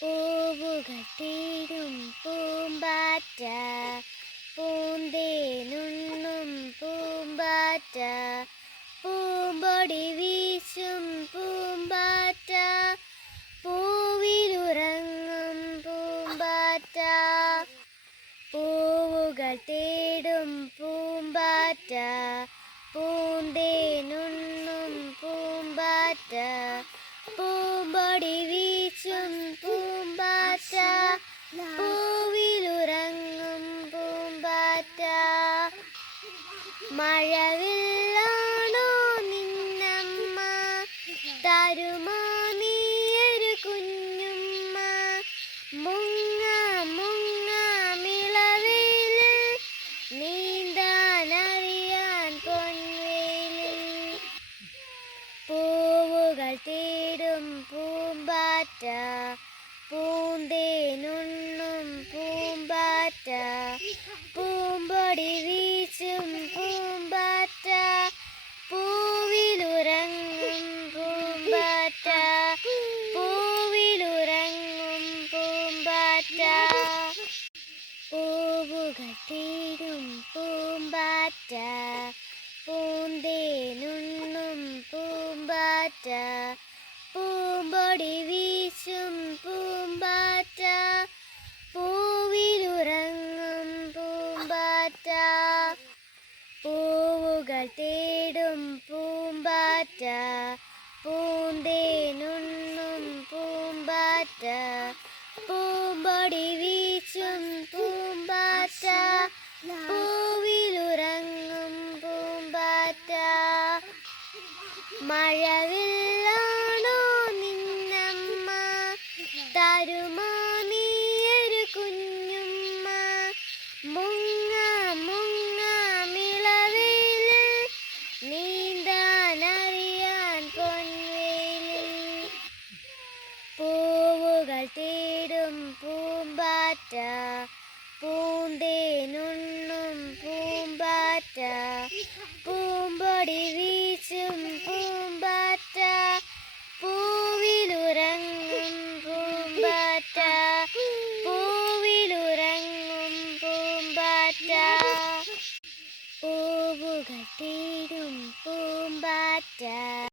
പൂവുകൾ തേടും പൂമ്പാറ്റ, പൂന്തേനുണ്ണും പൂമ്പാറ്റ, പൂമ്പൊടി വീശും പൂമ്പാറ്റ, പൂവിലുറങ്ങും പൂമ്പാറ്റ. പൂവുകൾ തേടും പൂമ്പാറ്റ, പൂന്തേനുണ്ണും പൂമ്പാറ്റ, പൂമ്പൊടി വീശും പൂമ്പാറ്റ, പൂവിലുറങ്ങും പൂമ്പാറ്റ. മഴവില്ലാണോ നിന്നമ്മ, തരുമോ നീയൊരു കുഞ്ഞുമ്മ? മുങ്ങ മുങ്ങ മിളവേല്, നീന്താനറിയാൻ പൊൻവേലിൽ. പൂവുകൾ തേടും പൂമ്പാറ്റ, പൂന്തേനുണ്ണും പൂമ്പാറ്റ, പൂമ്പൊടി വീശും പൂമ്പാറ്റ, പൂവിലുറങ്ങും പൂമ്പാറ്റ, പൂവിലുറങ്ങും പൂമ്പാറ്റ. പൂവുകൾ തേടും പൂമ്പാറ്റ, പൂന്തേനുണ്ണും പൂമ്പാറ്റ, പൂമ്പൊടി വീശും പൂമ്പാറ്റ, പൂവിലുറങ്ങും പൂമ്പാറ്റ. പൂവുകൾ തേടും പൂമ്പാറ്റ, പൂന്തേനുണ്ണും പൂമ്പാറ്റ, പൂമ്പൊടി വീശും പൂമ്പാറ്റ, പൂവിലുറങ്ങും പൂമ്പാറ്റ. മഴവില്ലാണോ നിന്നമ്മ, തരുമോ നീയൊരു കുഞ്ഞുമ്മ? മുങ്ങ മുങ്ങ മിളവേല്, നീന്താനറിയാൻ പൊൻവേലിൽ. പൂവുകൾ തേടും പൂമ്പാറ്റ, പൂന്തേനുണ്ണും പൂമ്പാറ്റ, പൂമ്പൊടി